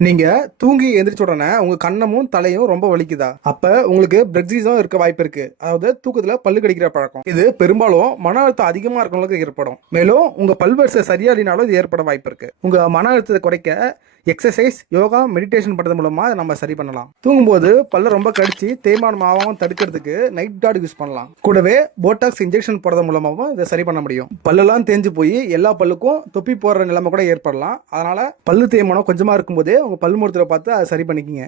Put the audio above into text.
நீங்க தூங்கி எந்திரிச்ச உடனே உங்க கண்ணமும் தலையும் ரொம்ப வலிக்குதா? அப்ப உங்களுக்கு பிரெக்சிஸும் இருக்க வாய்ப்பு இருக்கு. அதாவது தூக்கத்துல பல்லு கடிக்கிற பழக்கம். இது பெரும்பாலும் மன அழுத்தம் அதிகமா இருக்கவங்களுக்கு ஏற்படும். மேலும் உங்க பல்வரிசை சரியா இல்லைனாலும் இது ஏற்பட வாய்ப்பு இருக்கு. உங்க மன அழுத்தத்தை குறைக்க எக்ஸசைஸ், யோகா, மெடிடேஷன் பண்றது மூலமா அதை நம்ம சரி பண்ணலாம். தூங்கும்போது பல்ல ரொம்ப கடிச்சு தேய்மானம் ஆகாம தடுக்கிறதுக்கு நைட் கார்டு யூஸ் பண்ணலாம். கூடவே போட்டாக்ஸ் இன்ஜெக்ஷன் போடுறது மூலமாவும் இதை சரி பண்ண முடியும். பல்லெல்லாம் தேஞ்சு போய் எல்லா பல்லுக்கும் தொப்பி போடுற நிலைமை கூட ஏற்படலாம். அதனால பல்லு தேய்மானம் கொஞ்சமா இருக்கும்போதே உங்க பல் மருத்துவரை பார்த்து அதை சரி பண்ணிக்கிங்க.